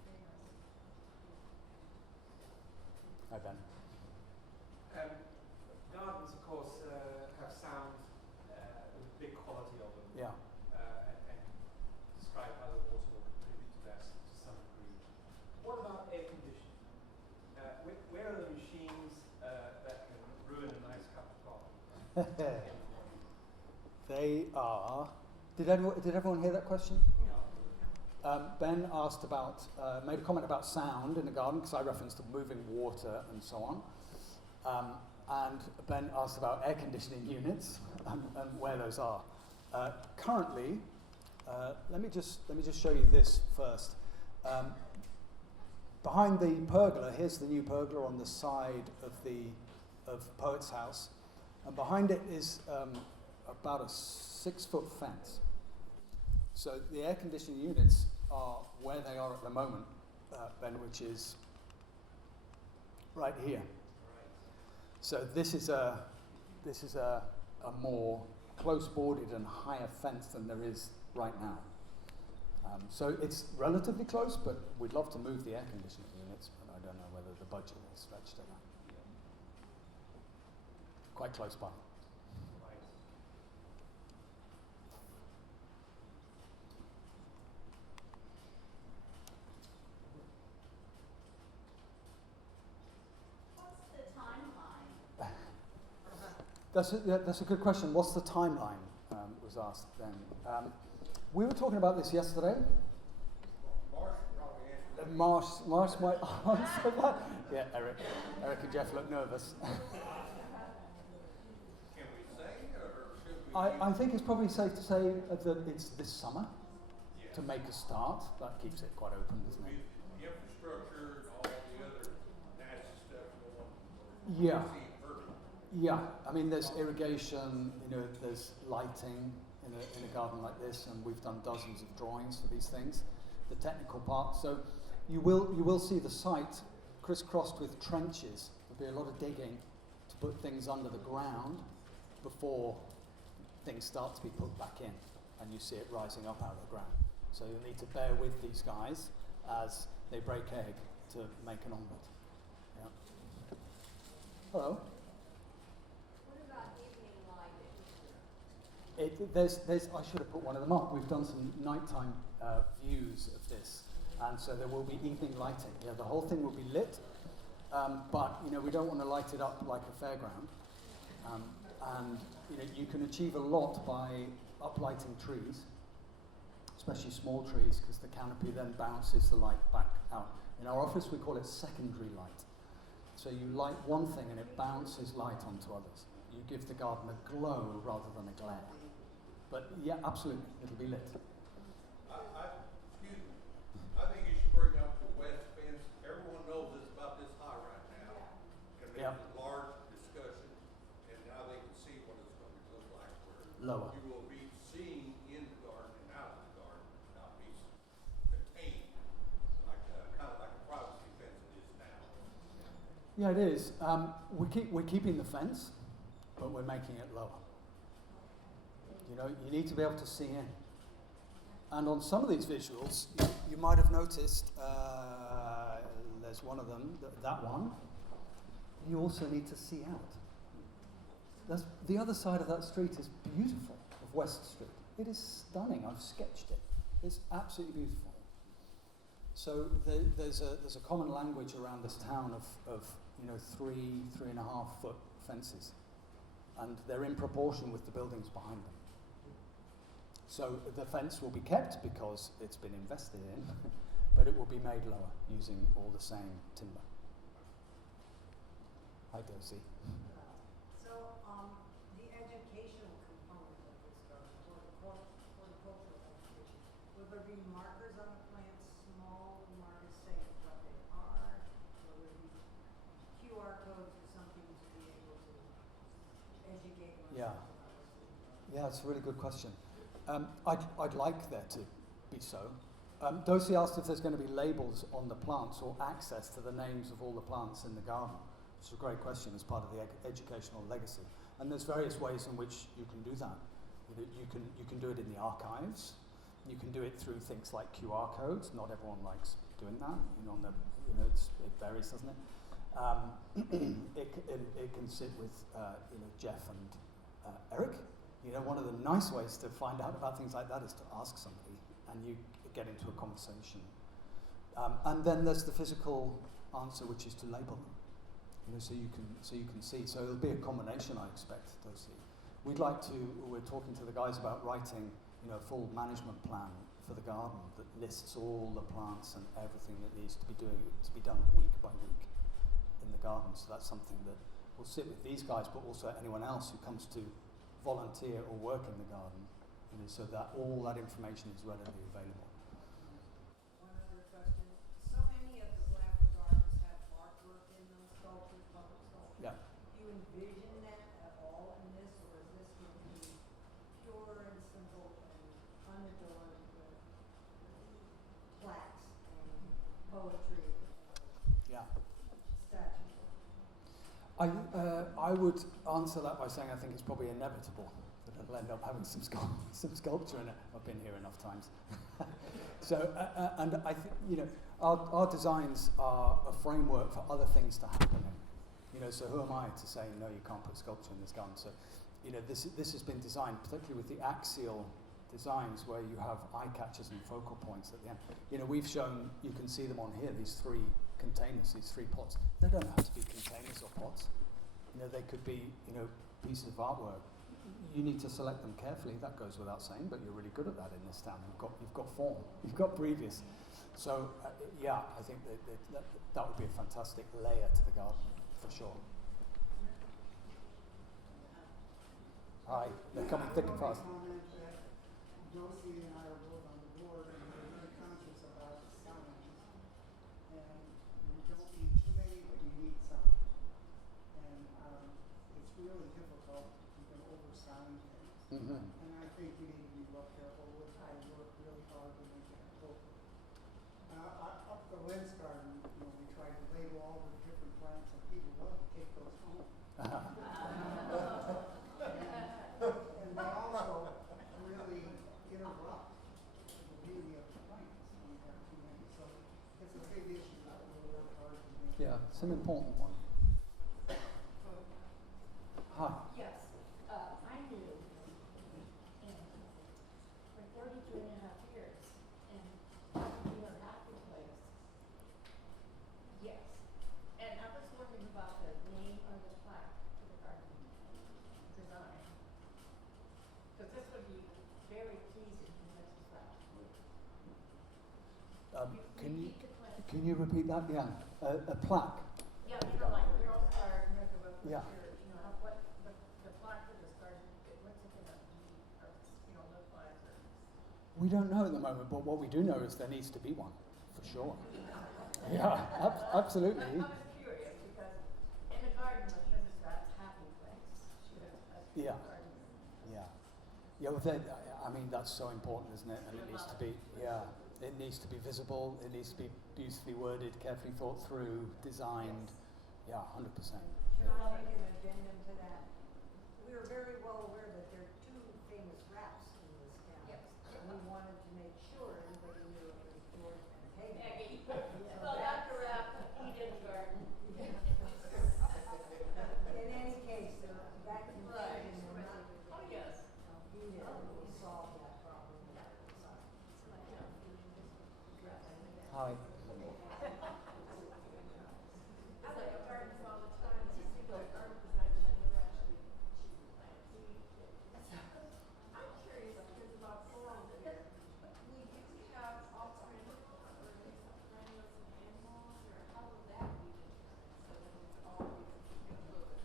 Hi, Ben. Gardens, of course, have sound with big quality of them. Yeah. And describe how the water will contribute to that to some degree. What about air conditioning? Where are the machines that can ruin a nice cup of coffee? They are. Did everyone hear that question? Ben asked about, made a comment about sound in the garden, because I referenced moving water and so on. And Ben asked about air conditioning units and where those are. Currently, let me just show you this first. Behind the pergola, here's the new pergola on the side of Poet's House, and behind it is about a 6-foot fence. So the air conditioning units are where they are at the moment, Ben, which is right here. So this is a more close-boarded and higher fence than there is right now. So it's relatively close, but we'd love to move the air conditioning units, but I don't know whether the budget is stretched to that. Quite close by. That's a good question. What's the timeline? Was asked then. We were talking about this yesterday. Marsh might answer that. Yeah, Eric and Jeff look nervous. Can we say, or should we? I think it's probably safe to say that it's this summer to make a start. That keeps it quite open, doesn't it? The infrastructure and all the other nasty stuff going on. Yeah. Yeah, I mean, there's irrigation, there's lighting in a garden like this, and we've done dozens of drawings for these things. The technical part. So you will see the site crisscrossed with trenches. There'll be a lot of digging to put things under the ground before things start to be put back in, and you see it rising up out of the ground. So you'll need to bear with these guys as they break egg to make an omelette. Yeah. Hello. What about evening lighting? There's. I should have put one of them up. We've done some nighttime views of this, and so there will be evening lighting. Yeah, the whole thing will be lit, but we don't want to light it up like a fairground. And you can achieve a lot by uplighting trees, especially small trees, because the canopy then bounces the light back out. In our office, we call it secondary light. So you light one thing and it bounces light onto others. You give the garden a glow rather than a glare. But yeah, absolutely, it'll be lit. Excuse me, I think you should bring up the west fence. Everyone knows it's about this high right now. And there's Yeah. a large discussion, and now they can see what it's going to look like where Lower. you will be seen in the garden and out of the garden, not be contained, like kind of like a privacy fence it is now. Yeah, it is. We're keeping the fence, but we're making it lower. You need to be able to see in. And on some of these visuals, you might have noticed, there's one of them, that one. You also need to see out. The other side of that street is beautiful, of West Street. It is stunning. I've sketched it. It's absolutely beautiful. So there's a common language around this town of 3.5 foot fences, and they're in proportion with the buildings behind them. So the fence will be kept because it's been invested in, but it will be made lower using all the same timber. Hi, Dosie. So, the educational component of this garden, horticultural education, will there be markers on the plants, small markers saying what they are? Will there be QR codes or something to be able to educate oneself Yeah. about this? Yeah, it's a really good question. I'd like there to be so. Dosie asked if there's going to be labels on the plants or access to the names of all the plants in the garden. It's a great question as part of the educational legacy. And there's various ways in which you can do that. You can do it in the archives. You can do it through things like QR codes. Not everyone likes doing that. It varies, doesn't it? It can sit with Jeff and Eric. One of the nice ways to find out about things like that is to ask somebody, and you get into a conversation. And then there's the physical answer, which is to label them, so you can see. So it'll be a combination, I expect, Dosie. We're talking to the guys about writing, a full management plan for the garden that lists all the plants and everything that needs to be done week by week in the garden. So that's something that will sit with these guys, but also anyone else who comes to volunteer or work in the garden, so that all that information is readily available. One other question. So many of the Blaffer gardens have artwork in them, sculptures, public sculptures. Yeah. Do you envision that at all in this, or is this going to be pure and simple and unadorned with plaques and poetry, Yeah. statues? I would answer that by saying I think it's probably inevitable that it'll end up having some sculpture in it. I've been here enough times. So, and I think, our designs are a framework for other things to happen in. So who am I to say, no, you can't put sculpture in this garden? So, this has been designed, particularly with the axial designs where you have eye catchers and focal points at the end. We've shown, you can see them on here, these 3 containers, these 3 pots. They don't have to be containers or pots. They could be, pieces of artwork. You need to select them carefully. That goes without saying, but you're really good at that in this town. You've got form. You've got previous. So, I think that would be a fantastic layer to the garden, for sure. Hi, they're coming thick and fast. Dosie and I are both on the board, and we're very conscious about signs. And you don't need too many, but you need some. And it's really difficult. You can over-sign things. Mm-hmm. And I think you need And they also really interrupt the beauty of the plants when you have too many. So it's a big issue that we'll work hard to make. Yeah, it's an important one. Hi. Yes, I knew for 42 and a half years, and you are happy place. Yes, and I was wondering about the name of the plaque for the garden design. Because this would be very pleasing to Mrs. Rapp. Can you repeat that? Yeah, a plaque. Yeah, you know, like Girl Star, America, but Yeah. you know, what the plaque for this garden, what's it gonna be, or, you know, look like, or. We don't know at the moment, but what we do know is there needs to be one, for sure. Yeah, absolutely. I was curious because in the garden was Mrs. Rapp's happy place. She was a Yeah. garden. Yeah. Yeah, well, then, I mean, that's so important, isn't it? And it needs to be, yeah, it needs to be visible, it needs to be beautifully worded, carefully thought through, designed. Yeah, 100%. Should I make an addendum to that? We are very well aware that there are two famous Rapps in this town. Yes. And we wanted to make sure everybody knew it was George and Peggy. Peggy. So Well, that- Dr. Rapp, he did the garden. In any case, that confusion will not Oh, yes. be there when we solve that problem. Hi. I look at gardens all the time, and I see those garden designers, I never actually choose the plants. I'm curious, because about florals here, we do have alternate, or perennials and animals, or how will that be determined, so that it's always included?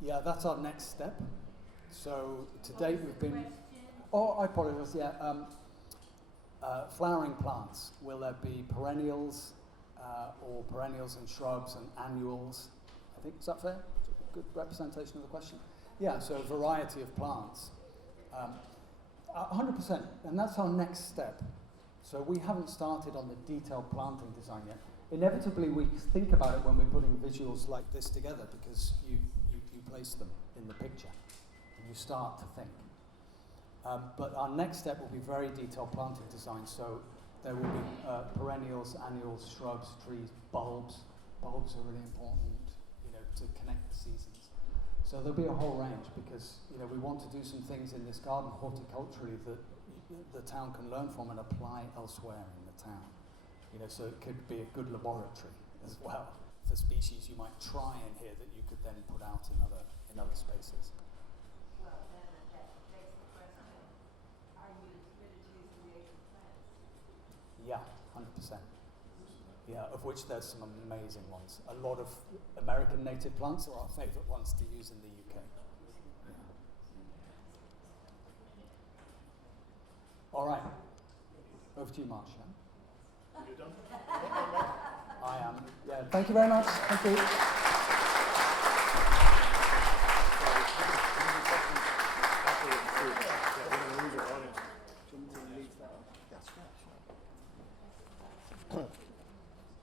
Yeah, that's our next step. So to date we've been. Oh, I apologize. Yeah, flowering plants. Will there be perennials, or perennials and shrubs and annuals? I think is that fair? Good representation of the question. Yeah, so a variety of plants. 100%, and that's our next step. So we haven't started on the detailed planting design yet. Inevitably, we think about it when we're putting visuals like this together because you place them in the picture and you start to think. But our next step will be very detailed planting design. So there will be perennials, annuals, shrubs, trees, bulbs. Bulbs are really important, to connect the seasons. So there'll be a whole range because, we want to do some things in this garden horticulturally that the town can learn from and apply elsewhere in the town. So it could be a good laboratory as well for species you might try in here that you could then put out in other spaces. Well, then that begs the question, are you committed to these native plants? Yeah, 100%. Yeah, of which there's some amazing ones. A lot of American native plants are our favourite ones to use in the UK. Yeah. All right, over to you, Marcia. You done? I am. Yeah, thank you very much. Thank you.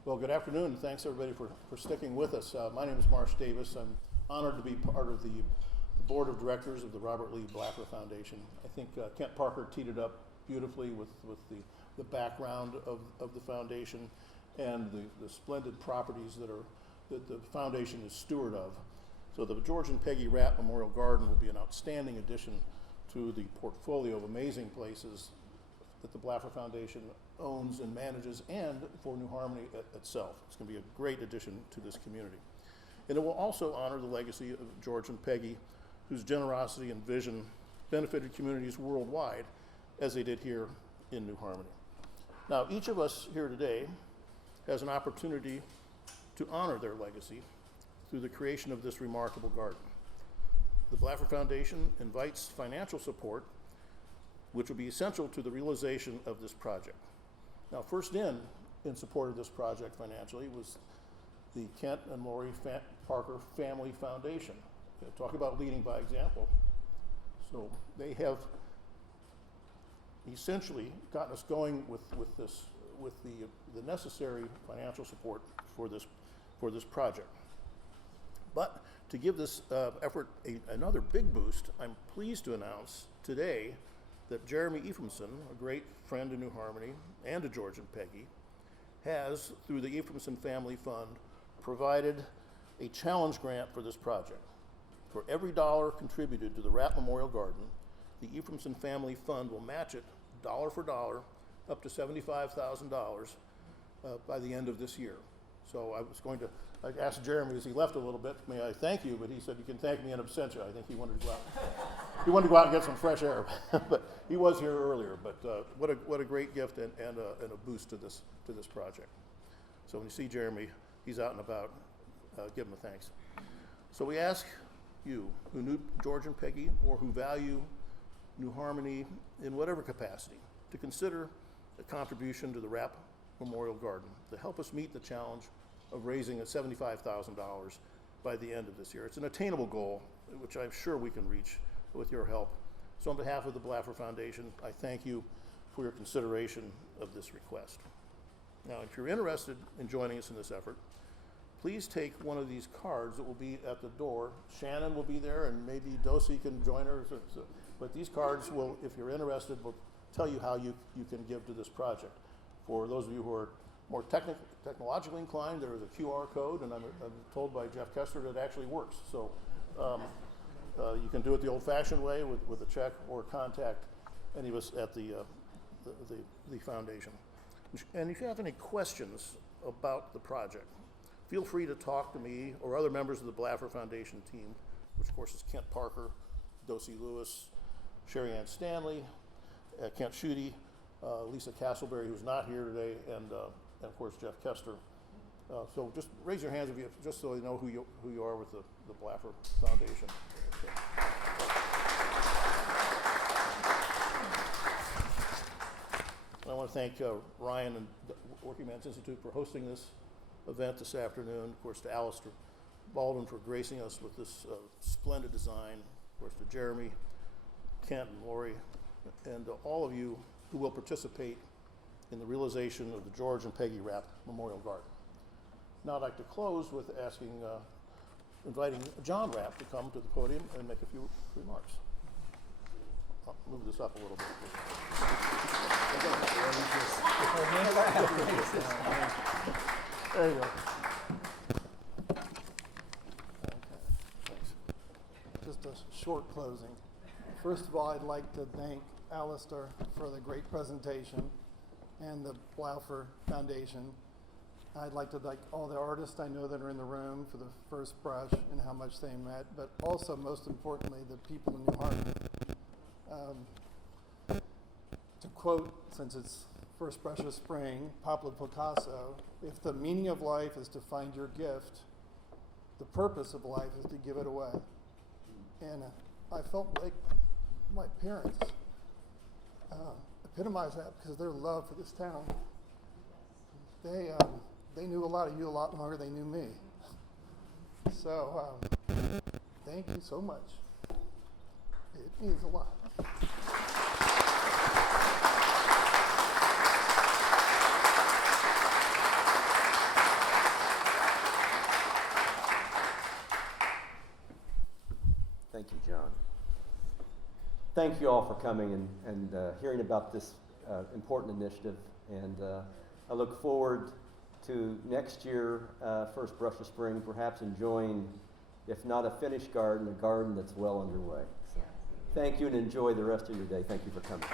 Well, good afternoon, and thanks everybody for sticking with us. My name is Marsh Davis. I'm honored to be part of the board of directors of the Robert Lee Blaffer Foundation. I think Kent Parker teed it up beautifully with the background of the foundation and the splendid properties that the foundation is steward of. So the George and Peggy Rapp Memorial Garden will be an outstanding addition to the portfolio of amazing places that the Blaffer Foundation owns and manages, and for New Harmony itself. It's going to be a great addition to this community. And it will also honor the legacy of George and Peggy, whose generosity and vision benefited communities worldwide as they did here in New Harmony. Now, each of us here today has an opportunity to honor their legacy through the creation of this remarkable garden. The Blaffer Foundation invites financial support, which will be essential to the realization of this project. Now, first in support of this project financially was the Kent and Laurie Parker Family Foundation. Talk about leading by example. So they have essentially gotten us going with the necessary financial support for this project. But to give this effort another big boost, I'm pleased to announce today that Jeremy Efroymson, a great friend of New Harmony and to George and Peggy, has, through the Efroymson Family Fund, provided a challenge grant for this project. For every dollar contributed to the Rapp Memorial Garden, the Efroymson Family Fund will match it dollar for dollar up to $75,000 by the end of this year. So I asked Jeremy as he left a little bit, may I thank you, but he said you can thank me in absentia. I think he wanted to go out. He wanted to go out and get some fresh air, but he was here earlier. But what a great gift and a boost to this project. So when you see Jeremy, he's out and about, give him a thanks. So we ask you who knew George and Peggy or who value New Harmony in whatever capacity to consider a contribution to the Rapp Memorial Garden to help us meet the challenge of raising $75,000 by the end of this year. It's an attainable goal, which I'm sure we can reach with your help. So on behalf of the Blaffer Foundation, I thank you for your consideration of this request. Now, if you're interested in joining us in this effort, please take one of these cards that will be at the door. Shannon will be there, and maybe Dosey can join her. But these cards will, if you're interested, will tell you how you can give to this project. For those of you who are more technologically inclined, there is a QR code, and I'm told by Jeff Kester that it actually works. So you can do it the old-fashioned way with a check, or contact any of us at the foundation. And if you have any questions about the project, feel free to talk to me or other members of the Blaffer Foundation team, which of course is Kent Parker, Dosey Lewis, Sherry Ann Stanley, Kent Schutte, Lisa Castleberry, who's not here today, and of course Jeff Kester. So just raise your hands if you, just so they know who you are with the Blaffer Foundation. I want to thank Ryan and the Working Man's Institute for hosting this event this afternoon. Of course, to Alistair Baldwin for gracing us with this splendid design. Of course, to Jeremy, Kent, and Laurie, and to all of you who will participate in the realization of the George and Peggy Rapp Memorial Garden. Now I'd like to close with inviting John Rapp to come to the podium and make a few remarks. I'll move this up a little bit. There you go. Okay, thanks. Just a short closing. First of all, I'd like to thank Alistair for the great presentation and the Blaffer Foundation. I'd like to thank all the artists I know that are in the room for the first brush and how much they met, but also, most importantly, the people in New Harmony. To quote, since it's first brush of spring, Pablo Picasso, if the meaning of life is to find your gift, the purpose of life is to give it away. And I felt like my parents epitomized that because their love for this town. They knew a lot of you a lot longer than they knew me. So thank you so much. It means a lot. Thank you, John. Thank you all for coming and hearing about this important initiative. And I look forward to next year, first brush of spring, perhaps enjoying, if not a finished garden, a garden that's well underway. So, thank you and enjoy the rest of your day. Thank you for coming.